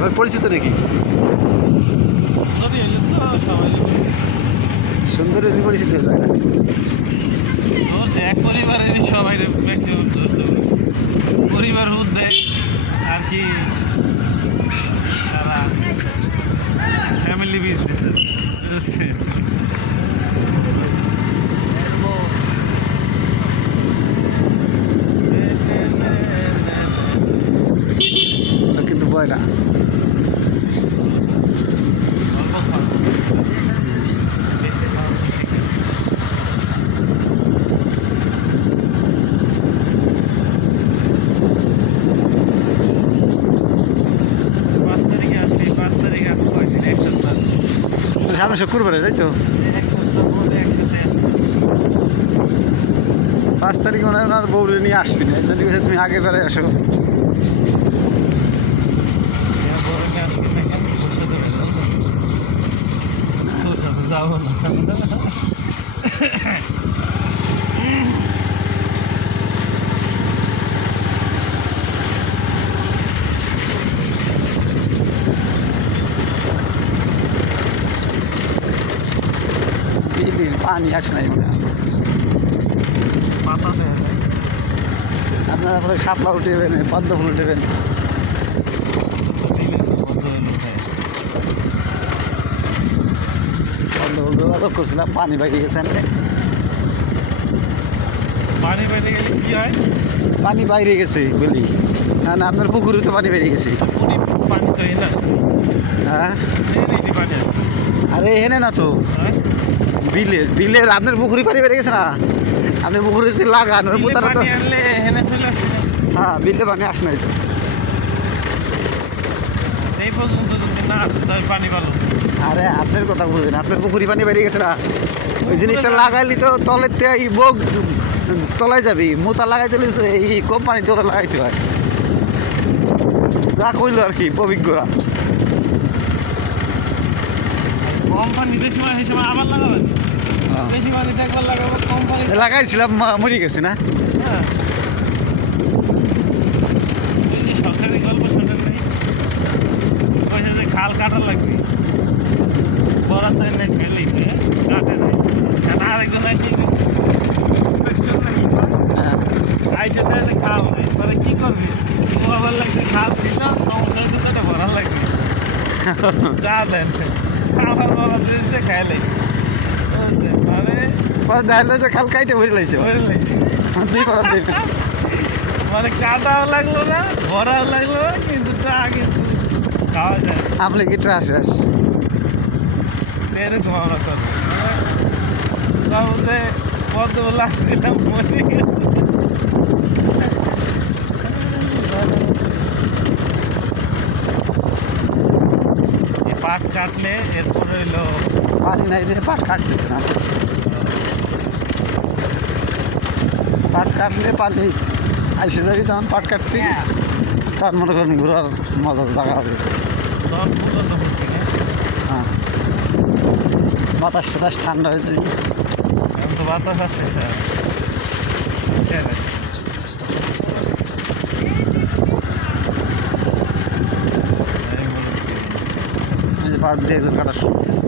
আপনার পরিচিত নাকি? সুন্দর পরিচিত হয়ে যায় না? এক পরিবারের সবাই পরিবার মধ্যে আর কি ফ্যামিলি বিজনেস কিন্তু বয় না। সামনে শুক্রবারে তাই তো? 5 তারিখ মনে হয় ওনার বউরে নিয়ে আসবি না, যদি তুমি আগে বেড়ে আসো। যাবো না পানি আসে নাই মনে হয়। আপনারা পরে শাপলা উঠেবেন, পদ্ম ফুল উঠেবেন। পদ্ম ফুল যোগাযোগ করছিলাম, পানি বাইরে গেছেন। পানি বাইরে গেলে কি হয়? পানি বাইরে গেছে বলি না, না আপনার পুকুরে তো পানি বেরিয়ে গেছে। পানি তো এনে হ্যাঁ পানি আরে এনে না তো, বিলের বিলের আপনার পুকুরে পানি বেরিয়ে গেছে না? আপনার পুকুরে যদি লাগান পোতাটা তো এনে চলে আসছে। হ্যাঁ বিলে পানি আসে নাই তো। এই পর্যন্ত যদি না পানি ভালো। আরে আপনার কথা বুঝেন, আপনার পুকুরি পানি বেরিয়ে গেছে না? ওই জিনিসটা লাগাইলি তো তলের থেকে এই বক তলায় যাবি, মোতা লাগাই দিলে এই কম পানি তোরা লাগাইতে হয়। যা কইলো আর কি অভিজ্ঞরা। কম পানি বেশি পানি সেই সময় আবার লাগাবেন, বেশি পানিতে একবার লাগাবো, কম পানি লাগাইছিলাম মরে গেছে না? হ্যাঁ সরকারি গল্প শোনেন নেই? পয়সা যে খাল কাটা লাগবে, বরাদ এনে ফেলেছে কাটে নেই, আরেকজন নাকি আইসে তাহলে খাল নেই, পরে কি করবি? আবার লাগছে খাল ছিল সমস্যা হচ্ছে সেটা ভরা লাগবে, যা দেন আবার বরাদ দিয়েছে খাইলে মানে যে খাল কাইটে ভরে লাইছে দুই করার দেবে। মানে কাটাও লাগলো না, ভরাও লাগলো না, কিন্তু কিন্তু খাওয়া যায়। আপনি কি ট্রাস এরকম আমরা চলো বলতে পদ্ম লাগছিলাম মরে পাট কাটলে এরপরে হইলো পানি নাই দিয়ে পাট কাটতেছে না। পাট কাটলে পানি আইসে যাবি, তখন পাট কাটতে তখন মনে করেন ঘোরার মজার জায়গা হবে। হ্যাঁ বাতাস টাতাস ঠান্ডা হয়ে যাবে। এখন তো বাতাস আসছে স্যার, পাট দিয়ে একজন কাটা শুরু করতেছে।